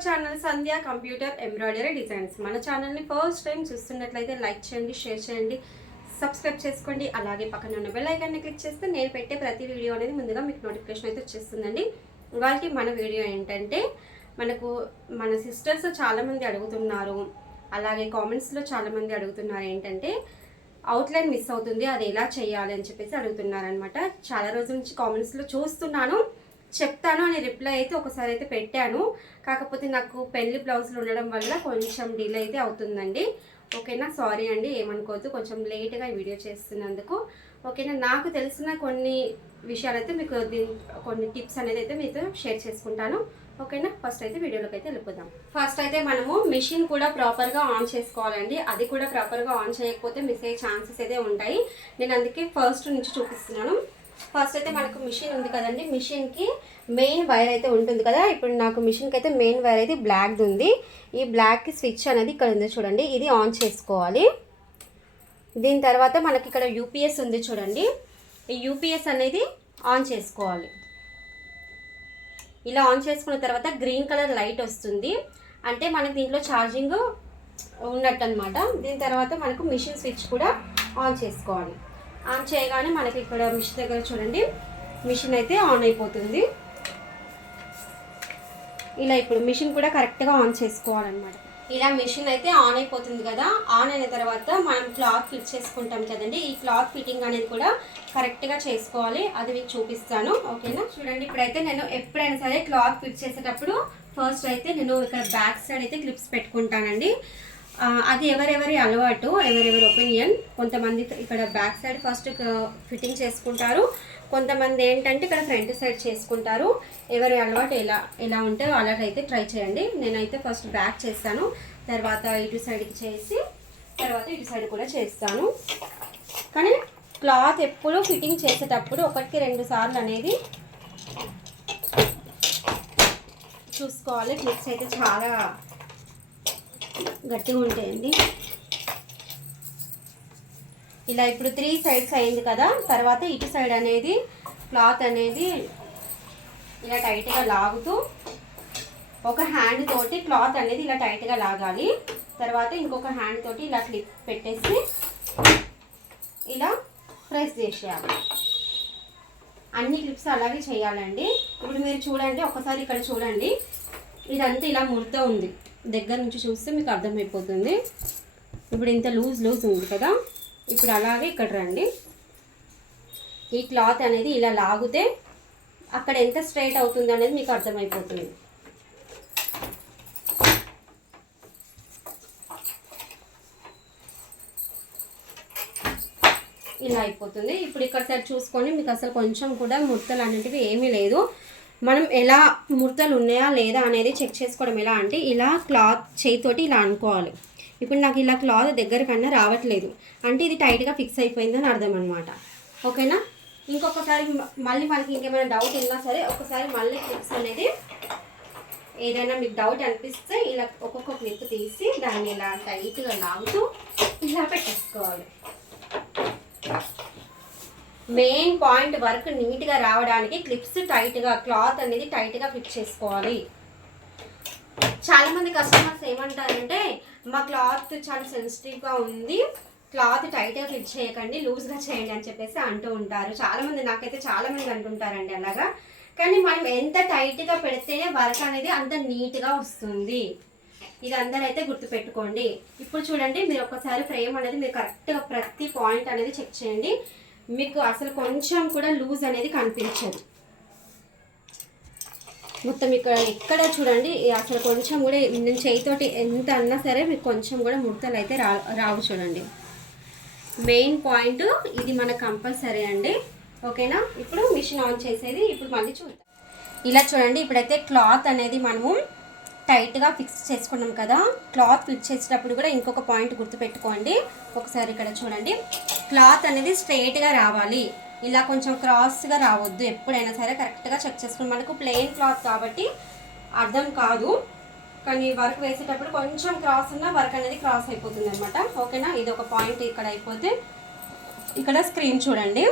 Our channel Sandhya computer embroidery designs. మన ఛానల్ని first time చూస్తున్నట్లయితే లైక్ చేయండి, షేర్ చేయండి, సబ్స్క్రైబ్ చేసుకోండి. అలాగే పక్కన ఉన్న బెల్ ఐకాన్ని క్లిక్ చేస్తే నేను పెట్టే ప్రతి వీడియో అనేది ముందుగా మీకు నోటిఫికేషన్ అయితే వచ్చేస్తుందండి. ఇవాళకి మన వీడియో ఏంటంటే, మన సిస్టర్స్ చాలామంది అడుగుతున్నారు, అలాగే కామెంట్స్లో చాలామంది అడుగుతున్నారు ఏంటంటే అవుట్లైన్ మిస్ అవుతుంది, అది ఎలా చేయాలి అని చెప్పేసి అడుగుతున్నారనమాట. చాలా రోజుల నుంచి కామెంట్స్లో చూస్తున్నాను, చెప్తాను అని రిప్లై అయితే ఒకసారి అయితే పెట్టాను. కాకపోతే నాకు పెళ్లి బ్లౌజులు ఉండడం వల్ల కొంచెం డిలే అయితే అవుతుందండి. ఓకేనా, సారీ అండి, ఏమనుకోవద్దు, కొంచెం లేట్గా వీడియో చేస్తున్నందుకు. ఓకేనా, నాకు తెలిసిన కొన్ని విషయాలు అయితే మీకు కొన్ని టిప్స్ అనేది అయితే మీతో షేర్ చేసుకుంటాను. ఓకేనా, ఫస్ట్ అయితే వీడియోలోకి అయితే వెళ్ళిపోదాం. ఫస్ట్ అయితే మనము మిషన్ కూడా ప్రాపర్గా ఆన్ చేసుకోవాలండి. అది కూడా ప్రాపర్గా ఆన్ చేయకపోతే మిస్ అయ్యే ఛాన్సెస్ అయితే ఉంటాయి. నేను అందుకే ఫస్ట్ నుంచి చూపిస్తున్నాను. ఫస్ట్ అయితే మనకు మిషన్ ఉంది కదండి, మిషన్కి మెయిన్ వైర్ అయితే ఉంటుంది కదా. ఇప్పుడు నాకు మిషన్కి అయితే మెయిన్ వైర్ అయితే బ్లాక్ది ఉంది. ఈ బ్లాక్ స్విచ్ అనేది ఇక్కడ ఉంది చూడండి, ఇది ఆన్ చేసుకోవాలి. దీని తర్వాత మనకి ఇక్కడ యూపీఎస్ ఉంది చూడండి, ఈ యూపీఎస్ అనేది ఆన్ చేసుకోవాలి. ఇలా ఆన్ చేసుకున్న తర్వాత గ్రీన్ కలర్ లైట్ వస్తుంది, అంటే మనకి దీంట్లో ఛార్జింగ్ ఉన్నట్టు అనమాట. దీని తర్వాత మనకు మిషన్ స్విచ్ కూడా ఆన్ చేసుకోవాలి. ఆన్ చేయగానే మనకి ఇక్కడ మిషన్ దగ్గర చూడండి, మిషన్ అయితే ఆన్ అయిపోతుంది. ఇలా ఇప్పుడు మిషన్ కూడా కరెక్ట్గా ఆన్ చేసుకోవాలన్నమాట. ఇలా మిషన్ అయితే ఆన్ అయిపోతుంది కదా. ఆన్ అయిన తర్వాత మనం క్లాత్ ఫిట్ చేసుకుంటాం కదండి, ఈ క్లాత్ ఫిట్టింగ్ అనేది కూడా కరెక్ట్గా చేసుకోవాలి. అది మీకు చూపిస్తాను. ఓకేనా, చూడండి. ఇప్పుడైతే నేను ఎప్పుడైనా సరే క్లాత్ ఫిట్ చేసేటప్పుడు ఫస్ట్ అయితే నేను ఇక్కడ బ్యాక్ సైడ్ అయితే క్లిప్స్ పెట్టుకుంటానండి. అది ఎవరెవరి అలవాటు, ఎవరెవరి ఒపీనియన్. కొంతమంది ఇక్కడ బ్యాక్ సైడ్ ఫస్ట్ ఫిట్టింగ్ చేసుకుంటారు, కొంతమంది ఏంటంటే ఇక్కడ ఫ్రంట్ సైడ్ చేసుకుంటారు. ఎవరి అలవాటు ఎలా ఉంటే అలా అయితే ట్రై చేయండి. నేనైతే ఫస్ట్ బ్యాక్ చేస్తాను, తర్వాత ఇటు సైడ్కి చేసి తర్వాత ఇటు సైడ్ కూడా చేస్తాను. కానీ క్లాత్ ఎప్పుడు ఫిట్టింగ్ చేసేటప్పుడు 1-2 సార్లు అనేది చూసుకోవాలి. క్లిప్స్ అయితే చాలా గట్టిగా ఉంటాయండి. ఇలా ఇప్పుడు 3 సైడ్స్ అయింది కదా. తర్వాత ఇటు సైడ్ అనేది క్లాత్ అనేది ఇలా టైట్గా లాగుతూ ఒక హ్యాండ్ తోటి క్లాత్ అనేది ఇలా టైట్గా లాగాలి. తర్వాత ఇంకొక హ్యాండ్ తోటి ఇలా క్లిప్ పెట్టేసి ఇలా ప్రెస్ చేసేయాలి. అన్ని క్లిప్స్ అలాగే చేయాలండి. ఇప్పుడు మీరు చూడండి, ఒకసారి ఇక్కడ చూడండి, ఇదంతా ఇలా ముడత ఉంది. దగ్గర నుంచి చూస్తే మీకు అర్థమైపోతుంది. ఇప్పుడు ఇంత లూజ్ ఉంది కదా. ఇప్పుడు అలాగే ఇక్కడ రండి, ఈ క్లాత్ అనేది ఇలా లాగితే అక్కడ ఎంత స్ట్రైట్ అవుతుంది అనేది మీకు అర్థమైపోతుంది. ఇలా అయిపోతుంది. ఇప్పుడు ఇక్కడ సైడ్ చూసుకొని మీకు అసలు కొంచెం కూడా ముడతలు అనేటివి ఏమీ లేదు. మనం ఎలా ముడతలు ఉన్నాయా లేదా అనేది చెక్ చేసుకోవడం ఎలా అంటే, ఇలా క్లాత్ చేతితోటి ఇలా అనుకోవాలి. ఇప్పుడు నాకు ఇలా క్లాత్ దగ్గర కన్నా రావట్లేదు అంటే ఇది టైట్గా ఫిక్స్ అయిపోయిందని అర్థం అనమాట. ఓకేనా, ఇంకొకసారి మళ్ళీ మనకి ఇంకేమైనా డౌట్ ఉన్నా సరే ఒకసారి మళ్ళీ క్లిప్స్ అనేది ఏదైనా మీకు డౌట్ అనిపిస్తే ఇలా ఒక్కొక్క క్లిప్ తీసి దాన్ని ఇలా టైట్గా లాగుతూ ఇలా పెట్టేసుకోవాలి. మెయిన్ పాయింట్ వర్క్ నీట్గా రావడానికి క్లిప్స్ టైట్గా, క్లాత్ అనేది టైట్గా ఫిట్ చేసుకోవాలి. చాలామంది కస్టమర్స్ ఏమంటారంటే, మా క్లాత్ చాలా సెన్సిటివ్గా ఉంది, క్లాత్ టైట్గా ఫిట్ చేయకండి, లూజ్గా చేయండి అని చెప్పేసి అంటూ ఉంటారు చాలామంది. నాకైతే చాలామంది అంటుంటారండి అలాగా. కానీ మనం ఎంత టైట్గా పెడితేనే వర్క్ అనేది అంత నీట్గా వస్తుంది. ఇది అందరైతే గుర్తుపెట్టుకోండి. ఇప్పుడు చూడండి, మీరు ఒకసారి ఫ్రేమ్ అనేది మీరు కరెక్ట్గా ప్రతి పాయింట్ అనేది చెక్ చేయండి. మీకు అసలు కొంచెం కూడా లూజ్ అనేది కనిపించదు. మొత్తం ఎక్కడ చూడండి, అసలు కొంచెం కూడా నేను చేయితోటి ఎంత అన్నా సరే మీకు కొంచెం కూడా ముడతలు అయితే రావు. చూడండి, మెయిన్ పాయింట్ ఇది మనకు కంపల్సరీ అండి. ఓకేనా, ఇప్పుడు మిషన్ ఆన్ చేసేది ఇప్పుడు మళ్ళీ చూద్దాం. ఇలా చూడండి, ఇప్పుడైతే క్లాత్ అనేది మనము టైట్గా ఫిక్స్ చేసుకున్నాం కదా. క్లాత్ ఫిక్స్ చేసేటప్పుడు కూడా ఇంకొక పాయింట్ గుర్తుపెట్టుకోండి. ఒకసారి ఇక్కడ చూడండి, క్లాత్ అనేది స్ట్రైట్గా రావాలి, ఇలా కొంచెం క్రాస్గా రావద్దు. ఎప్పుడైనా సరే కరెక్ట్గా చెక్ చేసుకుని, మనకు ప్లెయిన్ క్లాత్ కాబట్టి అర్థం కాదు, కానీ వర్క్ వేసేటప్పుడు కొంచెం క్రాస్ ఉన్న వర్క్ అనేది క్రాస్ అయిపోతుంది అనమాట. ఓకేనా, ఇది ఒక పాయింట్ ఇక్కడ అయిపోతే ఇక్కడ స్క్రీన్ చూడండి,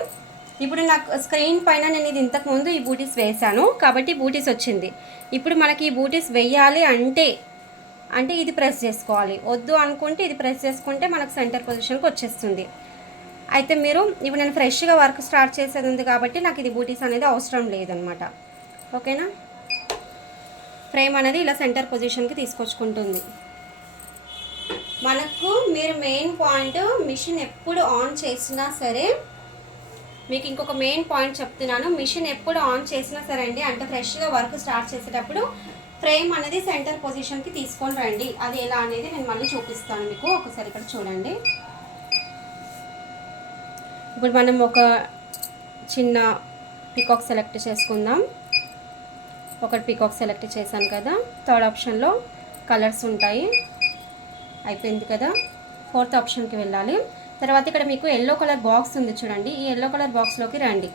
ఇప్పుడు నాకు స్క్రీన్ పైన నేను ఇది ఇంతకుముందు ఈ బూటీస్ వేసాను కాబట్టి బూటీస్ వచ్చింది. ఇప్పుడు మనకి ఈ బూటీస్ వేయాలి అంటే ఇది ప్రెస్ చేసుకోవాలి. వద్దు అనుకుంటే ఇది ప్రెస్ చేసుకుంటే మనకు సెంటర్ పొజిషన్కి వచ్చేస్తుంది. అయితే మీరు ఇప్పుడు నేను ఫ్రెష్గా వర్క్ స్టార్ట్ చేసేది ఉంది కాబట్టి నాకు ఇది బూటీస్ అనేది అవసరం లేదనమాట. ఓకేనా, ఫ్రేమ్ అనేది ఇలా సెంటర్ పొజిషన్కి తీసుకొచ్చుకుంటుంది. మనకు మీరు మెయిన్ పాయింట్ మిషన్ ఎప్పుడు ఆన్ చేసినా సరే, మీకు ఇంకొక మెయిన్ పాయింట్ చెప్తున్నాను. మిషన్ ఎప్పుడు ఆన్ చేసినా సరే అండి, అంటే ఫ్రెష్గా వర్క్ స్టార్ట్ చేసేటప్పుడు ఫ్రేమ్ అనేది సెంటర్ పొజిషన్కి తీసుకొని రండి. అది ఎలా అనేది నేను మళ్ళీ చూపిస్తాను మీకు. ఒకసారి ఇక్కడ చూడండి. ఇప్పుడు మనం ఒక చిన్న పీకాక్ సెలెక్ట్ చేసుకుందాం. ఒకటి పీకాక్ సెలెక్ట్ చేశాను కదా. థర్డ్ ఆప్షన్లో కలర్స్ ఉంటాయి, అయిపోయింది కదా. ఫోర్త్ ఆప్షన్కి వెళ్ళాలి. తర్వాత ఇక్కడ మీకు ఎల్లో కలర్ బాక్స్ ఉంది చూడండి. ఈ ఎల్లో కలర్ బాక్స్లోకి రండి.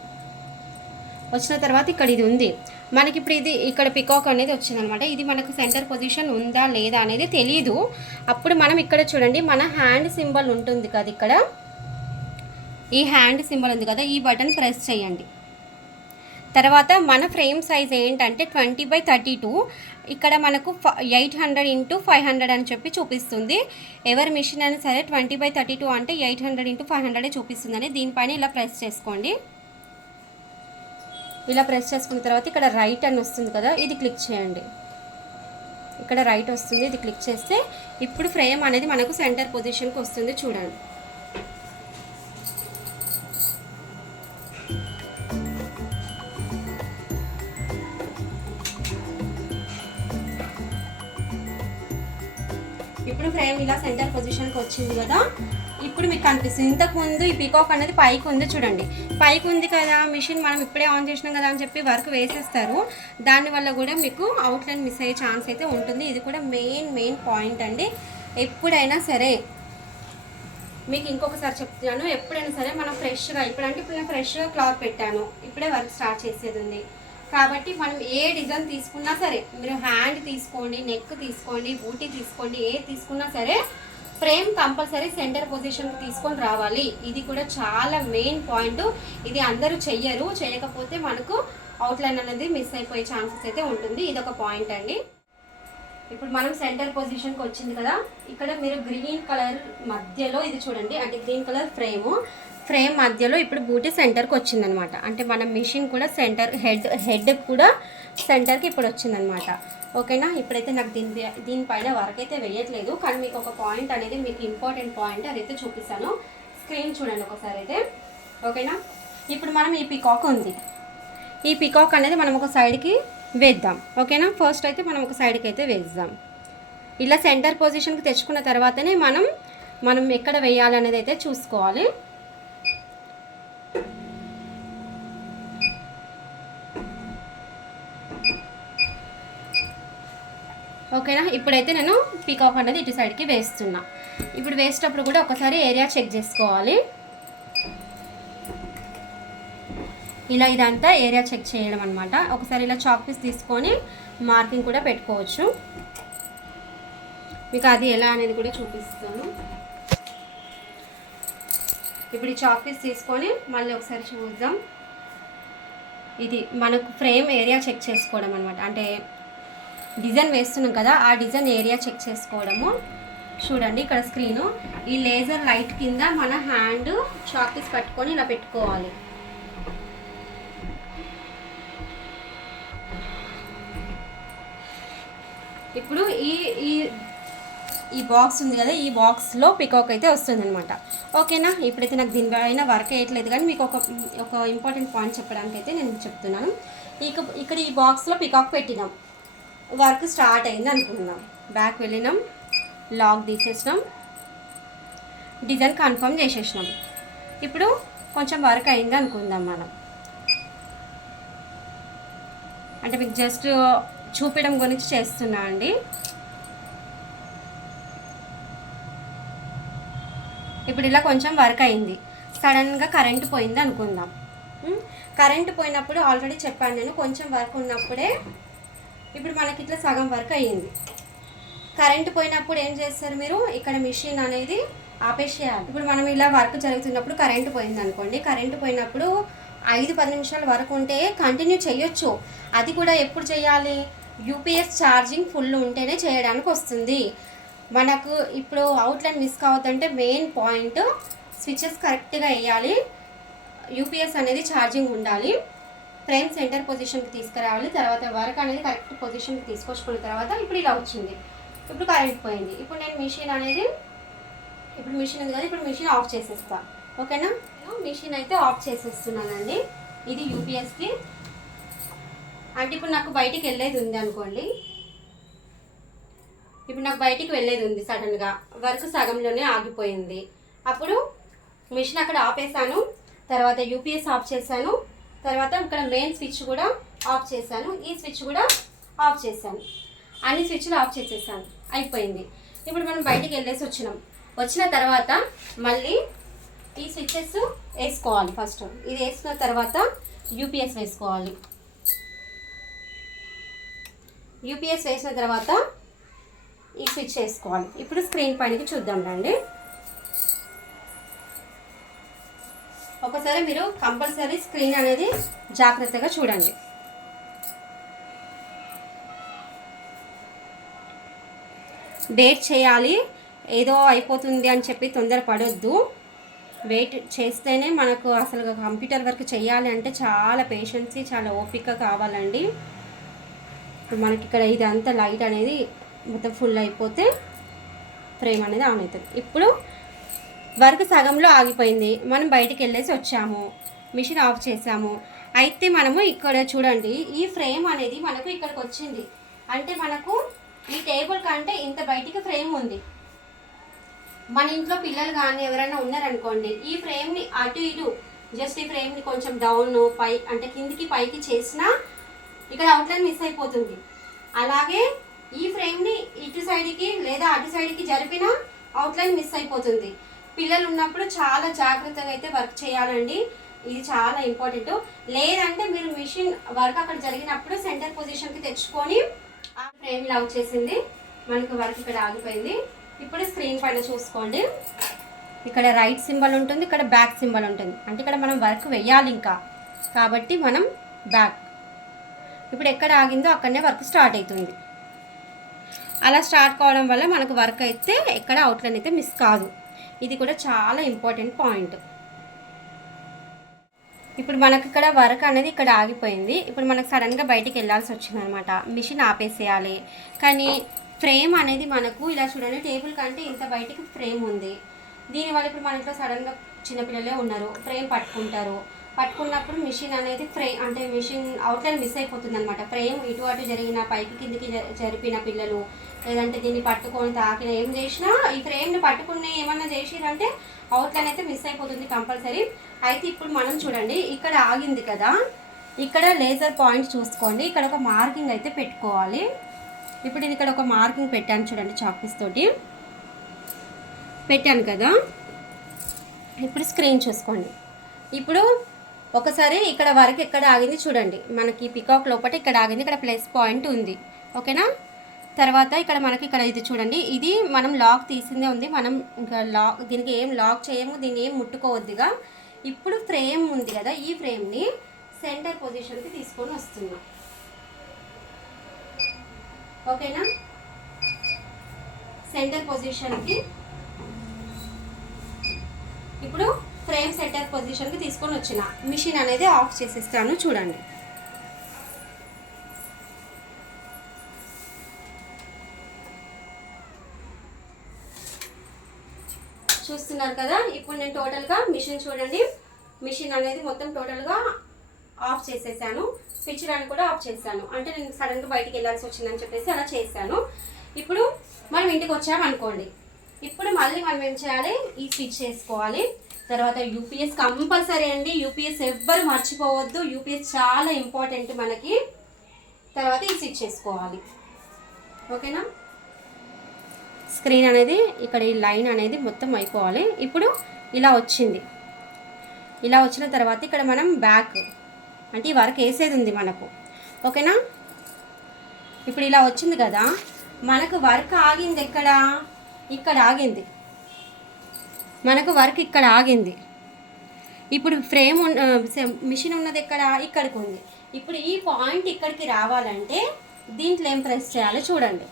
వచ్చిన తర్వాత ఇక్కడ ఇది ఉంది మనకి. ఇప్పుడు ఇది ఇక్కడ పికాక్ అనేది వచ్చిందనమాట. ఇది మనకు సెంటర్ పొజిషన్ ఉందా లేదా అనేది తెలియదు. అప్పుడు మనం ఇక్కడ చూడండి, మన హ్యాండ్ సింబల్ ఉంటుంది కదా, ఇక్కడ ఈ హ్యాండ్ సింబల్ ఉంది కదా, ఈ బటన్ ప్రెస్ చేయండి. తర్వాత మన ఫ్రేమ్ సైజ్ ఏంటంటే 20/32. ఇక్కడ మనకు 800 × 500 అని చెప్పి చూపిస్తుంది. ఎవరి మిషన్ అయినా సరే 20/32 అంటే 800 × 500 చూపిస్తుందని. దీనిపైన ఇలా ప్రెస్ చేసుకోండి. ఇలా ప్రెస్ చేసుకున్న తర్వాత ఇక్కడ రైట్ అని వస్తుంది కదా, ఇది క్లిక్ చేయండి. ఇక్కడ రైట్ వస్తుంది, ఇది క్లిక్ చేస్తే ఇప్పుడు ఫ్రేమ్ అనేది మనకు సెంటర్ పొజిషన్కి వస్తుంది చూడండి. ఇప్పుడు ఫ్రేమ్ ఇలా సెంటర్ పొజిషన్కి వచ్చింది కదా. ఇప్పుడు మీకు కనిపిస్తుంది. ఇంతకుముందు ఈ పీకాక్ అనేది పైకి ఉంది చూడండి. పైకి ఉంది కదా, మిషన్ మనం ఇప్పుడే ఆన్ చేసినాం కదా అని చెప్పి వర్క్ వేసేస్తారు. దానివల్ల కూడా మీకు అవుట్లైన్ మిస్ అయ్యే ఛాన్స్ అయితే ఉంటుంది. ఇది కూడా మెయిన్ పాయింట్ అండి. ఎప్పుడైనా సరే మీకు ఇంకొకసారి చెప్తున్నాను, ఎప్పుడైనా సరే మనం ఫ్రెష్గా, ఇప్పుడు నేను ఫ్రెష్గా క్లాత్ పెట్టాను, ఇప్పుడే వర్క్ స్టార్ట్ చేసేది ఉంది కాబట్టి మనం ఏ డిజైన్ తీసుకున్నా సరే, మీరు హ్యాండ్ తీసుకోండి, నెక్ తీసుకోండి, బూటీ తీసుకోండి, ఏ తీసుకున్నా సరే ఫ్రేమ్ కంపల్సరీ సెంటర్ పొజిషన్కి తీసుకొని రావాలి. ఇది కూడా చాలా మెయిన్ పాయింట్. ఇది అందరూ చెయ్యరు, చేయకపోతే మనకు అవుట్లైన్ అనేది మిస్ అయిపోయే ఛాన్సెస్ అయితే ఉంటుంది. ఇది ఒక పాయింట్ అండి. ఇప్పుడు మనం సెంటర్ పొజిషన్కి వచ్చింది కదా. ఇక్కడ మీరు గ్రీన్ కలర్ మధ్యలో ఇది చూడండి, అంటే గ్రీన్ కలర్ ఫ్రేమ్ మధ్యలో ఇప్పుడు బూటీ సెంటర్కి వచ్చిందనమాట. అంటే మన మిషన్ కూడా సెంటర్ హెడ్ కూడా సెంటర్కి ఇప్పుడు వచ్చిందనమాట. ఓకేనా, ఇప్పుడైతే నాకు దీనిపైన వర్క్ అయితే వేయట్లేదు, కానీ మీకు ఒక పాయింట్ అనేది, మీకు ఇంపార్టెంట్ పాయింట్ అదైతే చూపిస్తాను. స్క్రీన్ చూడండి ఒకసారి అయితే. ఓకేనా, ఇప్పుడు మనం ఈ పీకాక్ ఉంది, ఈ పీకాక్ అనేది మనం ఒక సైడ్కి వేద్దాం. ఓకేనా, ఫస్ట్ అయితే మనం ఒక సైడ్కి అయితే వేద్దాం. ఇలా సెంటర్ పొజిషన్కి తెచ్చుకున్న తర్వాతనే మనం ఎక్కడ వేయాలనేది అయితే చూసుకోవాలి. ఓకేనా, ఇప్పుడైతే నేను పీకాక్ అనేది ఇటు సైడ్కి వేస్తున్నా. ఇప్పుడు వేసేటప్పుడు కూడా ఒకసారి ఏరియా చెక్ చేసుకోవాలి. ఇలా ఇదంతా ఏరియా చెక్ చేయడం అనమాట. ఒకసారి ఇలా చాక్ పీస్ తీసుకొని మార్కింగ్ కూడా పెట్టుకోవచ్చు. మీకు అది ఎలా అనేది కూడా చూపిస్తాను. ఇప్పుడు ఈ చాక్ పీస్ తీసుకొని మళ్ళీ ఒకసారి చూద్దాం. ఇది మనకు ఫ్రేమ్ ఏరియా చెక్ చేసుకోవడం అనమాట. అంటే డిజైన్ వేస్తున్నాం కదా, ఆ డిజైన్ ఏరియా చెక్ చేసుకోవడము. చూడండి ఇక్కడ స్క్రీను, ఈ లేజర్ లైట్ కింద మన హ్యాండ్ చాక్ పీస్ పట్టుకొని ఇలా పెట్టుకోవాలి. ఇప్పుడు ఈ బాక్స్ ఉంది కదా, ఈ బాక్స్లో పికాక్ అయితే వస్తుంది అనమాట. ఓకేనా, ఇప్పుడైతే నాకు దీనిపైన వర్క్ వేయట్లేదు, కానీ మీకు ఒక ఇంపార్టెంట్ పాయింట్ చెప్పడానికి అయితే నేను చెప్తున్నాను. ఇక్కడ ఈ బాక్స్లో పికాక్ పెట్టినాం, వర్క్ స్టార్ట్ అయింది అనుకుందాం. బ్యాక్ వెళ్ళినాం, లాక్ తీసేసినాం, డిజైన్ కన్ఫర్మ్ చేసేసినాం. ఇప్పుడు కొంచెం వర్క్ అయింది అనుకుందాం మనం. అంటే మీకు జస్ట్ చూపించడం గురించి చేస్తున్నా అండి. ఇప్పుడు ఇలా కొంచెం వర్క్ అయింది. సడన్గా కరెంటు పోయింది అనుకుందాం. కరెంటు పోయినప్పుడు ఆల్రెడీ చెప్పాను నేను, కొంచెం వర్క్ ఉన్నప్పుడే ఇప్పుడు మనకి ఇట్లా సగం వర్క్ అయ్యింది. కరెంటు పోయినప్పుడు ఏం చేస్తారు మీరు, ఇక్కడ మిషన్ అనేది ఆపేసేయాలి. ఇప్పుడు మనం ఇలా వర్క్ జరుగుతున్నప్పుడు కరెంటు పోయింది అనుకోండి, కరెంటు పోయినప్పుడు 5-10 నిమిషాల వరకు ఉంటే కంటిన్యూ చేయొచ్చు. అది కూడా ఎప్పుడు చేయాలి, యూపీఎస్ ఛార్జింగ్ ఫుల్ ఉంటేనే చేయడానికి వస్తుంది. మనకు ఇప్పుడు అవుట్లైన్ మిస్ కావద్దంటే మెయిన్ పాయింట్ స్విచెస్ కరెక్ట్గా వేయాలి, యూపీఎస్ అనేది ఛార్జింగ్ ఉండాలి, ఫ్రేమ్ సెంటర్ పొజిషన్కి తీసుకురావాలి, తర్వాత వర్క్ అనేది కరెక్ట్ పొజిషన్కి తీసుకొచ్చుకున్న తర్వాత ఇప్పుడు ఇలా వచ్చింది. ఇప్పుడు కరెంట్ పోయింది. ఇప్పుడు నేను మిషన్ ఉంది కదా, ఇప్పుడు మిషన్ ఆఫ్ చేసేస్తా. ఓకేనా, నేను మిషన్ అయితే ఆఫ్ చేసేస్తున్నానండి. ఇది యూపీఎస్కి. అంటే ఇప్పుడు నాకు బయటికి వెళ్ళేది ఉంది అనుకోండి, ఇప్పుడు నాకు బయటికి వెళ్ళేది ఉంది, సడన్గా వర్క్ సగంలోనే ఆగిపోయింది. అప్పుడు మిషన్ అక్కడ ఆపేసాను, తర్వాత యూపీఎస్ ఆఫ్ చేశాను, తర్వాత ఇక్కడ మెయిన్ స్విచ్ కూడా ఆఫ్ చేశాను, ఈ స్విచ్ కూడా ఆఫ్ చేశాను, అన్ని స్విచ్లు ఆఫ్ చేసేసాను, అయిపోయింది. ఇప్పుడు మనం బయటికి వెళ్ళేసి వచ్చిన తర్వాత మళ్ళీ ఈ స్విచ్చెస్ వేసుకోవాలి. ఫస్ట్ ఇది వేసుకున్న తర్వాత యూపీఎస్ వేసుకోవాలి. యూపీఎస్ వేసిన తర్వాత ఈ స్విచ్ వేసుకోవాలి. ఇప్పుడు స్క్రీన్ పైనకి చూద్దాం రండి. ఒకసారి మీరు కంపల్సరీ స్క్రీన్ అనేది జాగ్రత్తగా చూడండి. వెయిట్ చేయాలి, ఏదో అయిపోతుంది అని చెప్పి తొందరపడొద్దు. వెయిట్ చేస్తేనే మనకు అసలు కంప్యూటర్ వర్క్ చేయాలి అంటే చాలా పేషెన్సీ, చాలా ఓపిక కావాలండి. మనకి ఇక్కడ ఇదంతా లైట్ అనేది మొత్తం ఫుల్ అయిపోతే ఫ్రేమ్ అనేది ఆన్ అవుతుంది. ఇప్పుడు వర్క్ సగంలో ఆగిపోయింది, మనం బయటికి వెళ్ళేసి వచ్చాము, మిషన్ ఆఫ్ చేసాము. అయితే మనము ఇక్కడ చూడండి, ఈ ఫ్రేమ్ అనేది మనకు ఇక్కడికి వచ్చింది అంటే మనకు ఈ టేబుల్ కంటే ఇంత బయటికి ఫ్రేమ్ ఉంది. మన ఇంట్లో పిల్లలు కానీ ఎవరైనా ఉన్నారనుకోండి, ఈ ఫ్రేమ్ని అటు ఇటు జస్ట్ ఈ ఫ్రేమ్ని కొంచెం డౌన్ పై అంటే కిందికి పైకి చేసినా ఇక్కడ అవుట్లైన్ మిస్ అయిపోతుంది. అలాగే ఈ ఫ్రేమ్ని ఇటు సైడ్కి లేదా అటు సైడ్కి జరిపినా అవుట్లైన్ మిస్ అయిపోతుంది. పిల్లలు ఉన్నప్పుడు చాలా జాగ్రత్తగా అయితే వర్క్ చేయాలండి, ఇది చాలా ఇంపార్టెంట్. లేదంటే మీరు మిషన్ వర్క్ అక్కడ జరిగినప్పుడు సెంటర్ పొజిషన్కి తెచ్చుకొని ఆ ఫ్రేమ్ ఇలా వచ్చేసింది, మనకు వర్క్ ఇక్కడ ఆగిపోయింది. ఇప్పుడు స్క్రీన్ పైన చూసుకోండి, ఇక్కడ రైట్ సింబల్ ఉంటుంది, ఇక్కడ బ్యాక్ సింబల్ ఉంటుంది. అంటే ఇక్కడ మనం వర్క్ వెయ్యాలి ఇంకా, కాబట్టి మనం బ్యాక్. ఇప్పుడు ఎక్కడ ఆగిందో అక్కడనే వర్క్ స్టార్ట్ అవుతుంది. అలా స్టార్ట్ కావడం వల్ల మనకు వర్క్ అయితే ఎక్కడ అవుట్లైన్ అయితే మిస్ కాదు. ఇది కూడా చాలా ఇంపార్టెంట్ పాయింట్. ఇప్పుడు మనకు ఇక్కడ వర్క్ అనేది ఇక్కడ ఆగిపోయింది. ఇప్పుడు మనకు సడన్గా బయటికి వెళ్ళాల్సి వచ్చింది అనమాట, మిషన్ ఆపేసేయాలి. కానీ ఫ్రేమ్ అనేది మనకు ఇలా చూడండి, టేబుల్ కంటే ఇంత బయటికి ఫ్రేమ్ ఉంది. దీనివల్ల ఇప్పుడు మన ఇంట్లో సడన్గా చిన్నపిల్లలే ఉన్నారు, ఫ్రేమ్ పట్టుకున్నప్పుడు మిషన్ అనేది అంటే మిషన్ అవుట్లైన్ మిస్ అయిపోతుంది అనమాట. ఫ్రేమ్ ఇటు అటు జరిగిన, పైకి కిందికి జరిపిన పిల్లలు, లేదంటే దీన్ని పట్టుకొని తాకిన, ఏం చేసినా ఈ ఫ్రేమ్ని పట్టుకుని ఏమన్నా చేసిరంటే అవుట్లైన్ అయితే మిస్ అయిపోతుంది కంపల్సరీ. అయితే ఇప్పుడు మనం చూడండి, ఇక్కడ ఆగింది కదా, ఇక్కడ లేజర్ పాయింట్ చూసుకోండి, ఇక్కడ ఒక మార్కింగ్ అయితే పెట్టుకోవాలి. ఇప్పుడు నేను ఇక్కడ ఒక మార్కింగ్ పెట్టాను చూడండి, చాక్పీస్ తోటి పెట్టాను కదా. ఇప్పుడు స్క్రీన్ చూసుకోండి. ఇప్పుడు ఒకసారి ఇక్కడ వరకు ఎక్కడ ఆగింది చూడండి, మనకి పికాక్ లోపల ఇక్కడ ఆగింది, ఇక్కడ ప్లస్ పాయింట్ ఉంది. ఓకేనా, తర్వాత ఇక్కడ మనకి ఇక్కడ ఇది చూడండి, ఇది మనం లాక్ తీసిందే ఉంది, మనం ఇంకా దీనికి ఏం లాక్ చేయము, దీన్ని ఏం ముట్టుకోవద్దుగా. ఇప్పుడు ఫ్రేమ్ ఉంది కదా, ఈ ఫ్రేమ్ని సెంటర్ పొజిషన్కి తీసుకొని వస్తున్నాం. ఓకేనా, సెంటర్ పొజిషన్కి ఇప్పుడు ఫ్రేమ్ సెంటర్ పొజిషన్కి తీసుకొని వచ్చిన మిషన్ అనేది ఆఫ్ చేసేస్తాను చూడండి. చూస్తున్నారు కదా, ఇప్పుడు నేను టోటల్గా మిషన్ చూడండి, మిషన్ అనేది మొత్తం టోటల్గా ఆఫ్ చేసేసాను, స్విచ్ అని కూడా ఆఫ్ చేశాను. అంటే నేను సడన్గా బయటికి వెళ్ళాల్సి వచ్చిందని చెప్పేసి అలా చేశాను. ఇప్పుడు మనం ఇంటికి వచ్చామనుకోండి, ఇప్పుడు మళ్ళీ మనం ఏం చేయాలి, ఈ స్విచ్ చేసుకోవాలి. తర్వాత యూపీఎస్ కంపల్సరీ అండి, యూపీఎస్ ఎవ్వరు మర్చిపోవద్దు, యూపీఎస్ చాలా ఇంపార్టెంట్ మనకి. తర్వాత ఈ స్విచ్ చేసుకోవాలి. ఓకేనా, స్క్రీన్ అనేది ఇక్కడ ఈ లైన్ అనేది మొత్తం అయిపోవాలి. ఇప్పుడు ఇలా వచ్చింది, ఇలా వచ్చిన తర్వాత ఇక్కడ మనం బ్యాక్ అంటే ఈ వర్క్ వేసేది ఉంది మనకు. ఓకేనా, ఇప్పుడు ఇలా వచ్చింది కదా, మనకు వర్క్ ఆగింది ఎక్కడ, ఇక్కడ ఆగింది, మనకు వర్క్ ఇక్కడ ఆగింది. ఇప్పుడు మిషన్ ఉన్నది ఇక్కడికి ఉంది. ఇప్పుడు ఈ పాయింట్ ఇక్కడికి రావాలంటే దీంట్లో ఏం ప్రెస్ చేయాలో చూడండి.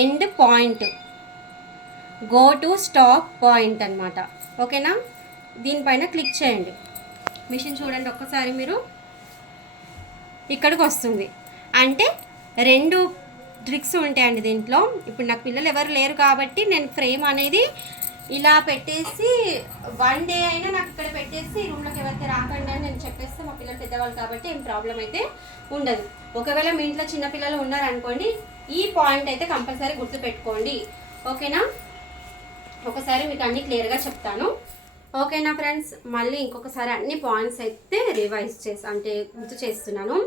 End point, go to stop point అనమాట. ఓకేనా, దీనిపైన క్లిక్ చేయండి. మిషన్ చూడండి ఒక్కసారి, మీరు ఇక్కడికి వస్తుంది. అంటే 2 ట్రిక్స్ ఉంటాయండి దీంట్లో. ఇప్పుడు నాకు పిల్లలు ఎవరు లేరు కాబట్టి నేను ఫ్రేమ్ అనేది ఇలా పెట్టేసి 1 డే అయినా నాకు ఇక్కడ పెట్టేసి రూమ్లోకి ఎవరైతే రాకండి అని నేను చెప్పేస్తే మా పిల్లలు పెద్దవాళ్ళు కాబట్టి ఏం ప్రాబ్లం అయితే ఉండదు. ఒకవేళ మీ ఇంట్లో చిన్నపిల్లలు ఉన్నారనుకోండి, ఈ పాయింట్ అయితే కంపల్సరీ గుర్తుపెట్టుకోండి. ఓకేనా, ఒకసారి మీకు అన్నీ క్లియర్గా చెప్తాను. ఓకేనా ఫ్రెండ్స్, మళ్ళీ ఇంకొకసారి అన్ని పాయింట్స్ అయితే రివైజ్ గుర్తు చేస్తున్నాను.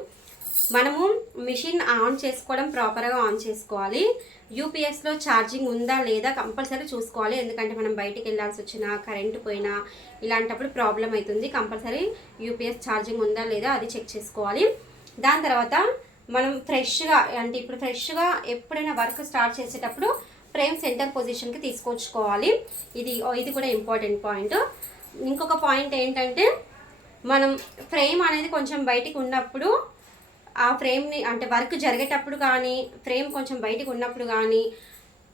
మనము మిషన్ ఆన్ చేసుకోవడం ప్రాపర్గా ఆన్ చేసుకోవాలి. యూపీఎస్లో ఛార్జింగ్ ఉందా లేదా కంపల్సరీ చూసుకోవాలి. ఎందుకంటే మనం బయటికి వెళ్ళాల్సి వచ్చినా, కరెంటు పోయినా ఇలాంటప్పుడు ప్రాబ్లం అవుతుంది. కంపల్సరీ యూపీఎస్ ఛార్జింగ్ ఉందా లేదా అది చెక్ చేసుకోవాలి. దాని తర్వాత మనం ఇప్పుడు ఫ్రెష్గా ఎప్పుడైనా వర్క్ స్టార్ట్ చేసేటప్పుడు ఫ్రేమ్ సెంటర్ పొజిషన్కి తీసుకొచ్చుకోవాలి. ఇది కూడా ఇంపార్టెంట్ పాయింట్. ఇంకొక పాయింట్ ఏంటంటే, మనం ఫ్రేమ్ అనేది కొంచెం బయటికి ఉన్నప్పుడు ఆ ఫ్రేమ్ని వర్క్ జరిగేటప్పుడు కానీ, ఫ్రేమ్ కొంచెం బయటికి ఉన్నప్పుడు కానీ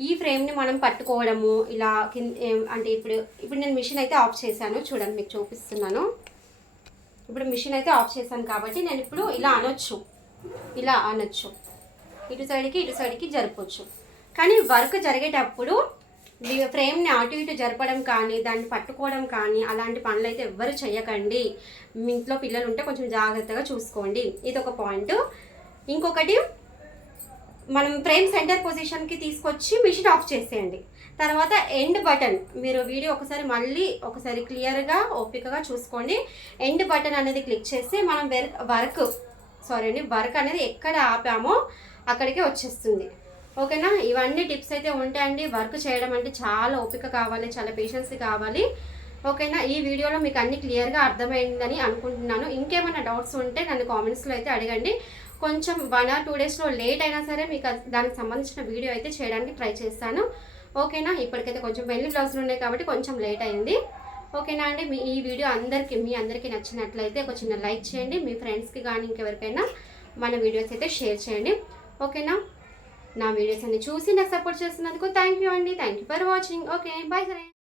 ఈ ఫ్రేమ్ని మనం పట్టుకోవడము ఇలా ఇప్పుడు నేను మిషన్ అయితే ఆఫ్ చేశాను. చూడండి, మీకు చూపిస్తున్నాను. ఇప్పుడు మిషన్ అయితే ఆఫ్ చేశాను కాబట్టి నేను ఇప్పుడు ఇలా అనొచ్చు, ఇటు సైడ్కి జరపవచ్చు. కానీ వర్క్ జరిగేటప్పుడు ఫ్రేమ్ని అటు ఇటు జరపడం కానీ, దాన్ని పట్టుకోవడం కానీ అలాంటి పనులు అయితే ఎవ్వరు చేయకండి. మీ ఇంట్లో పిల్లలు ఉంటే కొంచెం జాగ్రత్తగా చూసుకోండి. ఇది ఒక పాయింట్. ఇంకొకటి, మనం ఫ్రేమ్ సెంటర్ పొజిషన్కి తీసుకొచ్చి మిషన్ ఆఫ్ చేసేయండి. తర్వాత ఎండ్ బటన్, మీరు వీడియో మళ్ళీ ఒకసారి క్లియర్గా ఓపికగా చూసుకోండి. ఎండ్ బటన్ అనేది క్లిక్ చేస్తే మనం వర్క్ అనేది ఎక్కడ ఆపామో అక్కడికే వచ్చేస్తుంది. ఓకేనా, ఇవన్నీ టిప్స్ అయితే ఉంటాయండి. వర్క్ చేయడం అంటే చాలా ఓపిక కావాలి, చాలా పేషెన్స్ కావాలి. ఓకేనా, ఈ వీడియోలో మీకు అన్ని క్లియర్గా అర్థమైందని అనుకుంటున్నాను. ఇంకేమైనా డౌట్స్ ఉంటే నన్ను కామెంట్స్లో అయితే అడగండి. కొంచెం 1 or 2 డేస్లో లేట్ అయినా సరే మీకు దానికి సంబంధించిన వీడియో అయితే చేయడానికి ట్రై చేస్తాను. ఓకేనా, ఇప్పటికైతే కొంచెం పెళ్లి బ్లౌజులు ఉన్నాయి కాబట్టి కొంచెం లేట్ అయింది. ఓకేనా అండి, ఈ వీడియో మీ అందరికీ నచ్చినట్లయితే ఒక చిన్న లైక్ చేయండి. మీ ఫ్రెండ్స్కి కానీ ఇంకెవరికైనా మన వీడియోస్ అయితే షేర్ చేయండి. ఓకేనా, నా వీడియోస్ అన్ని చూసి నాకు సపోర్ట్ చేస్తున్నందుకు థ్యాంక్ యూ అండి. Thank you for watching. Okay, bye friends.